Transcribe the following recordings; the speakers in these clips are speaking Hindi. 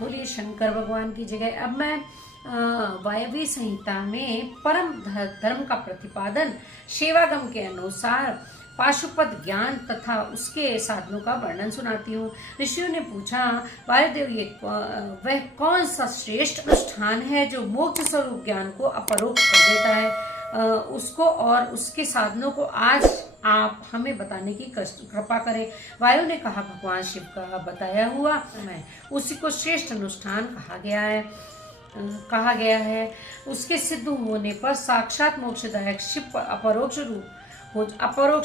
बोलिए शंकर भगवान की जगह। अब मैं वायव्य संहिता में परम धर्म का प्रतिपादन सेवागम के अनुसार पाशुपत ज्ञान तथा उसके साधनों का वर्णन सुनाती हूँ। ऋषियों ने पूछा, वायुदेव ये वह कौन सा श्रेष्ठ अनुष्ठान है जो मोक्ष स्वरूप ज्ञान को अपरोक्ष कर देता है? उसको और उसके साधनों को आज आप हमें बताने की कृपा करें। वायु ने कहा, भगवान शिव का बताया हुआ मैं उसी को श्रेष्ठ अनुष्ठान कहा गया है। उसके सिद्ध होने पर साक्षात मोक्षदायक शिव अपरोक्ष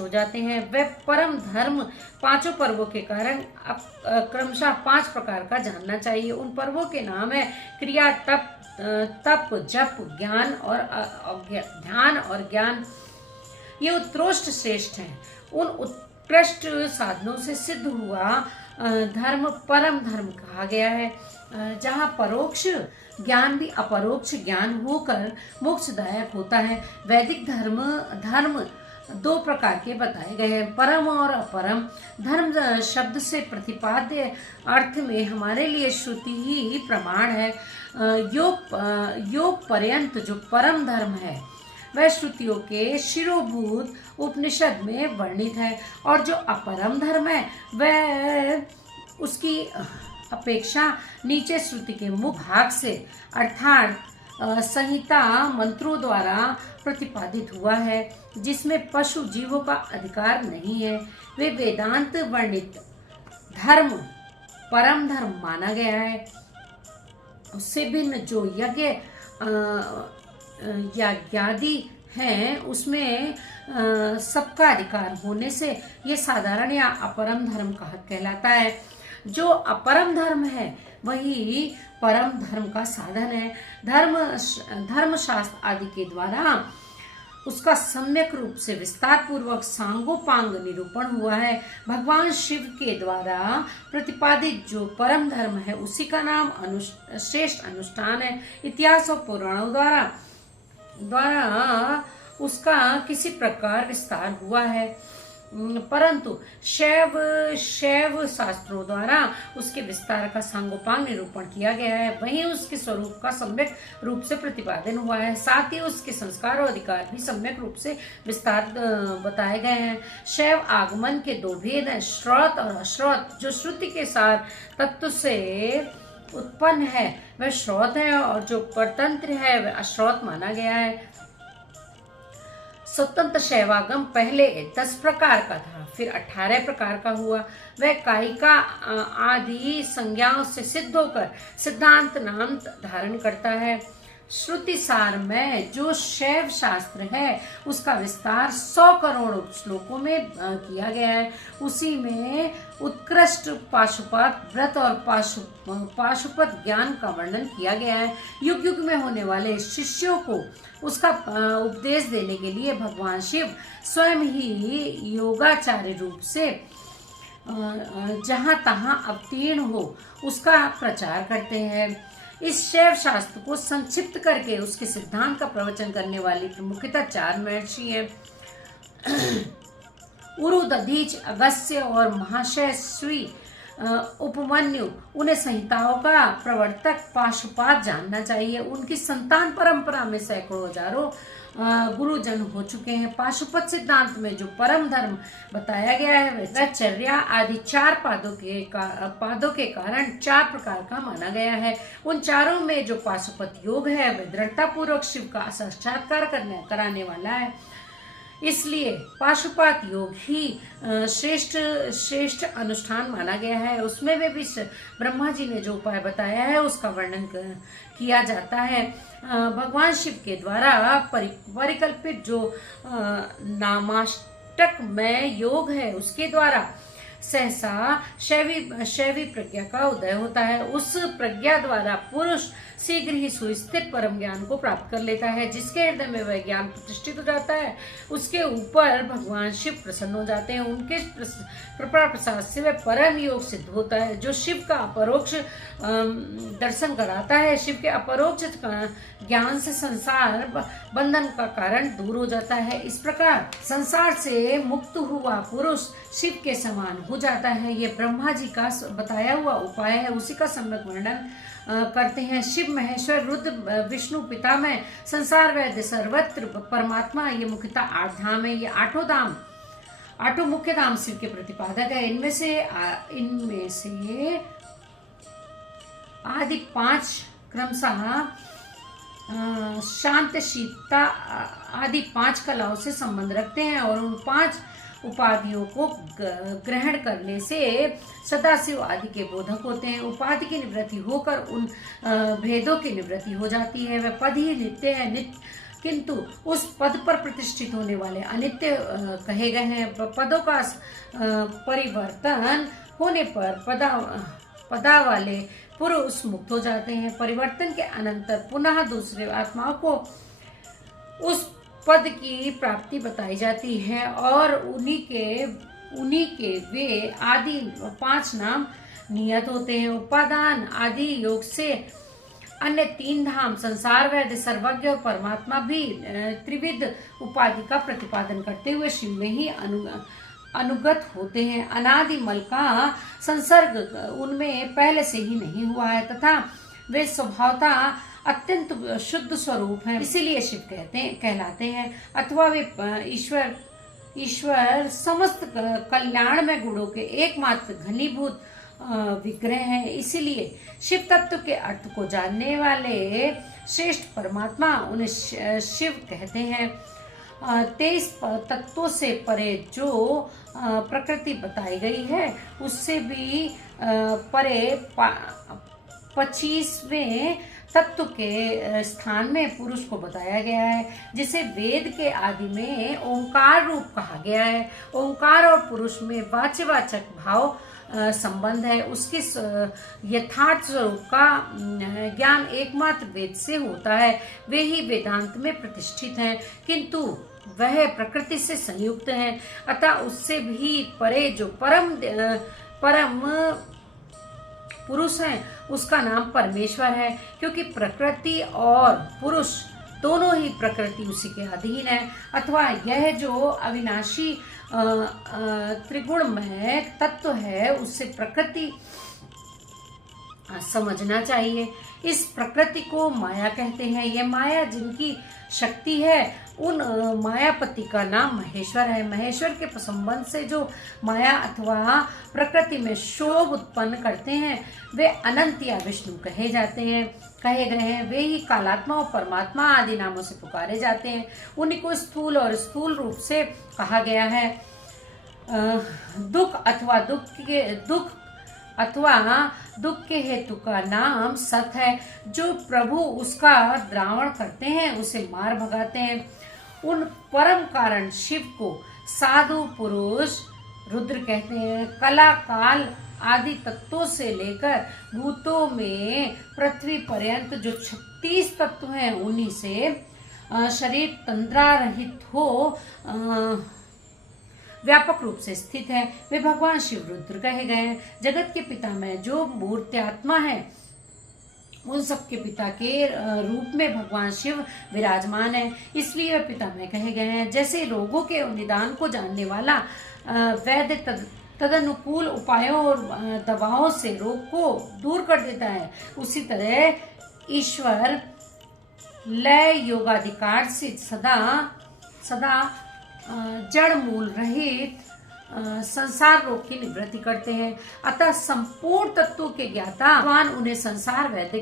हो जाते हैं। वे परम धर्म पांचों पर्वों के कारण क्रमशः 5 प्रकार का जानना चाहिए। उन पर्वों के नाम है क्रिया, तप, जप, ध्यान और ज्ञान। ये उत्कृष्ट श्रेष्ठ हैं। उन उत्कृष्ट साधनों से सिद्ध हुआ धर्म परम धर्म कहा गया है, जहाँ परोक्ष ज्ञान भी अपरोक्ष ज्ञान होकर मोक्षदायक होता है। वैदिक धर्म 2 प्रकार के बताए गए हैं, परम और अपरम। धर्म शब्द से प्रतिपाद्य अर्थ में हमारे लिए श्रुति ही प्रमाण है। योग पर्यंत जो परम धर्म है वह श्रुतियों के शिरोभूत उपनिषद में वर्णित है, और जो अपरम धर्म है वह उसकी अपेक्षा नीचे श्रुति के मुख भाग से अर्थात संहिता मंत्रों द्वारा प्रतिपादित हुआ है, जिसमें पशु जीवों का अधिकार नहीं है। वे वेदांत वर्णित धर्म परम धर्म माना गया है। उससे भिन्न जो यज्ञ याज्ञादि हैं उसमें सबका अधिकार होने से ये साधारण या अपरम धर्म कहलाता है। जो अपरम धर्म है वही परम धर्म का साधन है। धर्म शास्त्र आदि के द्वारा उसका सम्यक रूप से विस्तार पूर्वक सांगोपांग निरूपण हुआ है। भगवान शिव के द्वारा प्रतिपादित जो परम धर्म है उसी का नाम श्रेष्ठ अनुष्ठान है। इतिहास और पुराणों द्वारा उसका किसी प्रकार विस्तार हुआ है, परंतु शैव शास्त्रों द्वारा उसके विस्तार का सांगोपांग निरूपण किया गया है। वहीं उसके स्वरूप का सम्यक रूप से प्रतिपादन हुआ है। साथ ही उसके संस्कार और अधिकार भी सम्यक रूप से विस्तार बताए गए हैं। शैव आगमन के 2 भेद हैं, श्रौत और अश्रौत। जो श्रुति के सार तत्व से उत्पन्न है वह श्रौत है, और जो परतंत्र है वह अश्रौत माना गया है। स्वतंत्र शैवागम पहले 10 प्रकार का था, फिर 18 प्रकार का हुआ। वह कायिका आदि संज्ञाओं से सिद्ध होकर सिद्धांत नाम धारण करता है। श्रुति सार में जो शैव शास्त्र है उसका विस्तार 100 करोड़ श्लोकों में किया गया है। उसी में उत्कृष्ट पाशुपत व्रत और पाशुपत ज्ञान का वर्णन किया गया है। युग युग में होने वाले शिष्यों को उसका उपदेश देने के लिए भगवान शिव स्वयं ही योगाचार्य रूप से जहाँ तहाँ अवतीर्ण हो उसका प्रचार करते हैं। इस शैव शास्त्र को संक्षिप्त करके उसके सिद्धांत का प्रवचन करने वाली प्रमुखतः 4 महर्षि हैं, उरु, दधीच, अगस्त्य और महाशय उपमन्यु। उन्हें संहिताओं का प्रवर्तक पाशुपात जानना चाहिए। उनकी संतान परंपरा में सैकड़ों हजारों गुरुजन हो चुके हैं। पाशुपत सिद्धांत में जो परम धर्म बताया गया है वह चर्या आदि 4 पादों के कारण 4 प्रकार का माना गया है। उन चारों में जो पाशुपत योग है वह दृढ़ता पूर्वक शिव का साक्षात्कार कराने वाला है। इसलिए पाशुपात योग ही श्रेष्ठ अनुष्ठान माना गया है। उसमें वे भी ब्रह्मा जी ने जो उपाय बताया है उसका वर्णन किया जाता है। भगवान शिव के द्वारा परिकल्पित जो नामाष्टक में योग है उसके द्वारा सहसा शैवी प्रज्ञा का उदय होता है। उस प्रज्ञा द्वारा पुरुष शीघ्र ही सुस्थित परम ज्ञान को प्राप्त कर लेता है। जिसके हृदय में वह ज्ञान प्रतिष्ठित हो जाता है उसके ऊपर भगवान शिव प्रसन्न हो जाते हैं। उनके कृपा प्रसाद से वह परम योग सिद्ध होता है, जो शिव का अपरोक्ष दर्शन कराता है। शिव के अपरोक्ष ज्ञान से संसार बंधन का कारण दूर हो जाता है। इस प्रकार संसार से मुक्त हुआ पुरुष शिव के समान हो जाता है। ये ब्रह्मा जी का बताया हुआ उपाय है, उसी का सम्यक वर्णन करते हैं। शिव, महेश्वर, रुद्र, विष्णु, पितामह, संसार वैद्य, सर्वत्र परमात्मा, ये मुख्यतः 8 धाम है। ये 8 मुख्य धाम शिव के प्रतिपादक है। इनमें से आदि 5 क्रमशः शांत, शीतता आदि 5 कलाओं से संबंध रखते हैं और उन 5 उपाधियों को ग्रहण करने से सदाशिव आदि के बोधक होते हैं। उपाधि की निवृत्ति होकर उन भेदों की निवृत्ति हो जाती है। वह पद ही नित्य है, किंतु उस पद पर प्रतिष्ठित होने वाले अनित्य कहे गए हैं। पदों का परिवर्तन होने पर पदा वाले पुरुष मुक्त हो जाते हैं। परिवर्तन के अनंतर पुनः दूसरे आत्माओं को उस पद की प्राप्ति बताई जाती है और उन्हीं के वे आदि 5 नाम नियत होते हैं। उपादान आदि योग से अन्य 3 धाम संसार वैद्य, सर्वज्ञ और परमात्मा भी त्रिविध उपाधि का प्रतिपादन करते हुए शिव में ही अनुगत होते हैं। अनादि मल का संसर्ग उनमें पहले से ही नहीं हुआ है तथा वे स्वभावतः अत्यंत शुद्ध स्वरूप हैं, इसीलिए शिव कहलाते हैं। अथवा वे ईश्वर समस्त कल्याण में गुणों के एकमात्र घनीभूत विग्रह हैं। इसीलिए शिव तत्व के अर्थ को जानने वाले श्रेष्ठ परमात्मा उन्हें शिव कहते हैं। 23 तत्वों से परे जो प्रकृति बताई गई है उससे भी परे 25वें तत्व के स्थान में पुरुष को बताया गया है, जिसे वेद के आदि में ओंकार रूप कहा गया है। ओंकार और पुरुष में वाच्यवाचक भाव संबंध है। उसके यथार्थ स्वरूप का ज्ञान एकमात्र वेद से होता है। वे ही वेदांत में प्रतिष्ठित हैं, किंतु वह प्रकृति से संयुक्त हैं। अतः उससे भी परे जो परम पुरुष है उसका नाम परमेश्वर है, क्योंकि प्रकृति और पुरुष दोनों ही प्रकृति उसी के अधीन है। अथवा यह जो अविनाशी त्रिगुणमय तत्व है उससे प्रकृति समझना चाहिए। इस प्रकृति को माया कहते हैं। यह माया जिनकी शक्ति है उन मायापति का नाम महेश्वर है। महेश्वर के संबंध से जो माया अथवा प्रकृति में शोभ उत्पन्न करते हैं वे अनंत या विष्णु कहे गए हैं। वे ही कालात्मा और परमात्मा आदि नामों से पुकारे जाते हैं। उन्हीं को स्थूल और स्थूल रूप से कहा गया है। दुख अथवा दुख के हेतु का नाम सत है। जो प्रभु उसका द्रावण करते हैं उसे मार भगाते हैं। उन परम कारण शिव को साधु पुरुष रुद्र कहते हैं। कला काल आदि तत्वों से लेकर भूतों में पृथ्वी पर्यंत जो 36 तत्व हैं उन्हीं से शरीर तंद्रा रहित हो व्यापक रूप से स्थित है। वे भगवान शिव रुद्र कहे गए हैं। जगत के पिता में जो मूर्त्यात्मा है उन सबके पिता के रूप में भगवान शिव विराजमान है, इसलिए वे पिता में कहे गए हैं। जैसे रोगों के निदान को जानने वाला वैद्य तदनुकूल उपायों और दवाओं से रोग को दूर कर देता है, उसी तरह ईश्वर लय योगाधिकार से सदा जड़ मूल रहित संसार रोग की निवृत्ति करते हैं। अतः संपूर्ण तत्वों के ज्ञाता भगवान उन्हें संसार वैद्य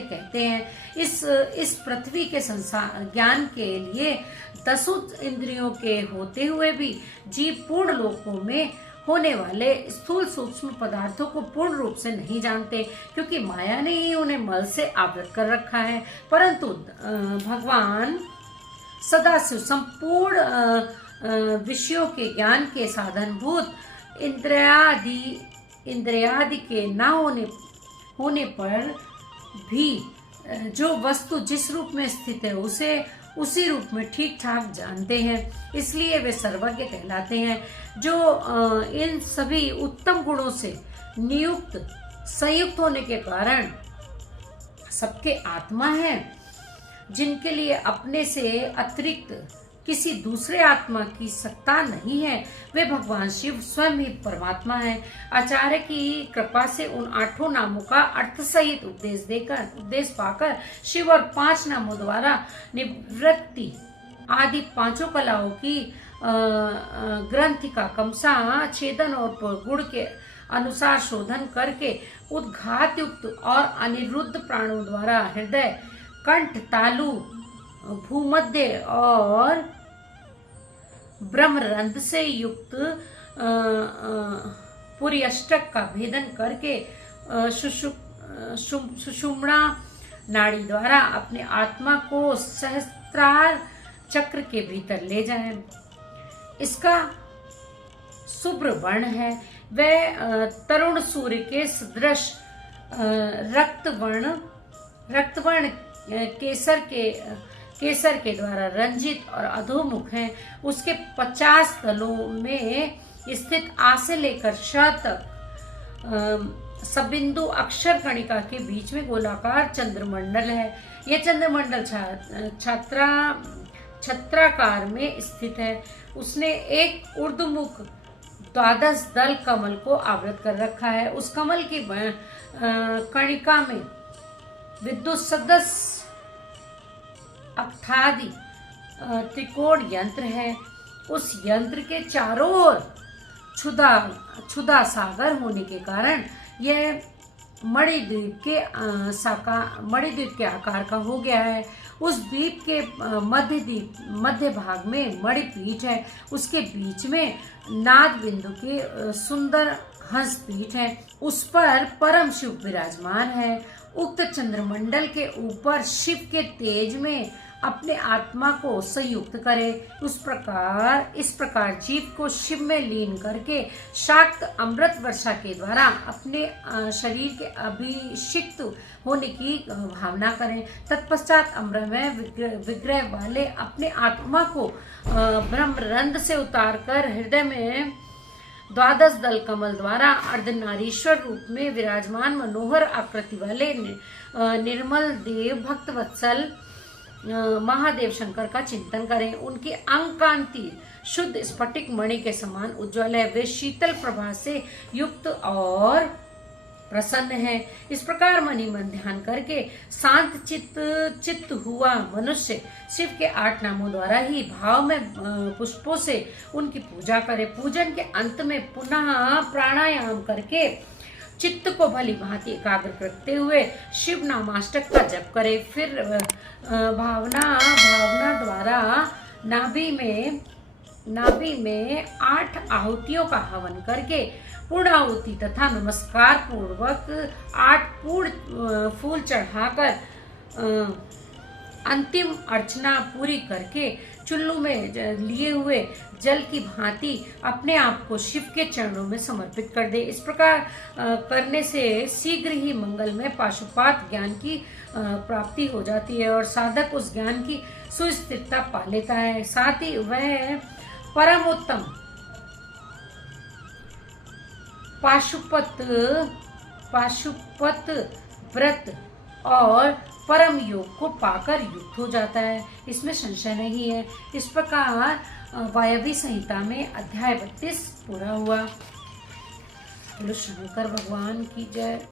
कहते हैं। इस पृथ्वी के संसार ज्ञान के लिए 10 इंद्रियों के होते हुए भी जीव पूर्ण लोकों में होने वाले स्थूल सूक्ष्म पदार्थों को पूर्ण रूप से नहीं जानते, क्योंकि माया ने ही उन्हें मल से आवृत कर रखा है। परंतु भगवान सदाशिव संपूर्ण विषयों के ज्ञान के साधनभूत इंद्रियादि के न होने पर भी जो वस्तु जिस रूप में स्थित है उसे उसी रूप में ठीक ठाक जानते हैं, इसलिए वे सर्वज्ञ कहलाते हैं। जो इन सभी उत्तम गुणों से संयुक्त होने के कारण सबके आत्मा है, जिनके लिए अपने से अतिरिक्त किसी दूसरे आत्मा की सत्ता नहीं है, वे भगवान शिव स्वयं ही परमात्मा है। आचार्य की कृपा से उन 8 नामों का अर्थ सहित उपदेश पाकर शिव और 5 नामों द्वारा निवृत्ति आदि 5 कलाओं की ग्रंथि का कमसा छेदन और गुण के अनुसार शोधन करके उद्घात युक्त और अनिरुद्ध प्राणों द्वारा हृदय, कंठ, तालु, भूमध्य और ब्रह्मरंध्र से युक्त पूरी अष्टक का भेदन करके सुषुम्ना नाड़ी द्वारा अपने आत्मा को सहस्त्रार चक्र के भीतर ले जाएं। इसका शुभ्र वर्ण है, वह तरुण सूर्य के सदृश रक्तवर्ण केसर के द्वारा रंजित और अधोमुख है। उसके 50 तलों में स्थित आ से लेकर श तक सबिंदु अक्षर कणिका के बीच में गोलाकार चंद्रमंडल है। यह चंद्रमंडल छत्राकार में स्थित है। उसने एक ऊर्ध्वमुख 12 दल कमल को आवृत कर रखा है। उस कमल की कणिका में विद्युत सदस्य अर्थादि त्रिकोण यंत्र है। उस यंत्र के चारों ओर क्षुधा सागर होने के कारण यह मणिद्वीप के आकार का हो गया है। उस द्वीप के मध्य भाग में मणिपीठ है। उसके बीच में नाद बिंदु के सुंदर हंस पीठ है। उस पर परम शिव विराजमान है। उक्त चंद्रमंडल के ऊपर शिव के तेज में अपने आत्मा को संयुक्त करे। इस प्रकार जीव को शिव में लीन करके शाक्त अमृत वर्षा के द्वारा अपने शरीर के अभिषिक्त होने की भावना करें। तत्पश्चात अमृतमय विग्रह वाले अपने आत्मा को ब्रह्मरंध्र से उतार कर हृदय में 12 दल कमल द्वारा अर्धनारीश्वर रूप में विराजमान मनोहर आकृति वाले निर्मल देव भक्तवत्सल महादेव शंकर का चिंतन करें। उनकी अंग कांति शुद्ध स्फटिक मणि के समान उज्जवल है। वे शीतल प्रभा से युक्त और प्रसन्न है। इस प्रकार मणि मन ध्यान करके शांत चित्त हुआ मनुष्य शिव के 8 नामों द्वारा ही भाव में पुष्पों से उनकी पूजा करे। पूजन के अंत में पुनः प्राणायाम करके चित्त को भली भांति एकाग्र करते हुए शिव नामाष्टक का जप करे। फिर भावना द्वारा नाभि में 8 आहुतियों का हवन करके पूर्णाहुति तथा नमस्कार पूर्वक 8 फूल चढ़ाकर अंतिम अर्चना पूरी करके चुल्लू में लिए हुए जल की भांति अपने आप को शिव के चरणों में समर्पित कर दे। इस प्रकार करने से शीघ्र ही मंगल में पाशुपात ज्ञान की प्राप्ति हो जाती है और साधक उस ज्ञान की सुस्थिरता पा लेता है। साथ ही वह परमोत्तम पाशुपत व्रत और परम योग को पाकर युक्त हो जाता है। इसमें संशय नहीं है। इस प्रकार वायवी संहिता में अध्याय 32 पूरा हुआ। बोलो शंकर भगवान की जय।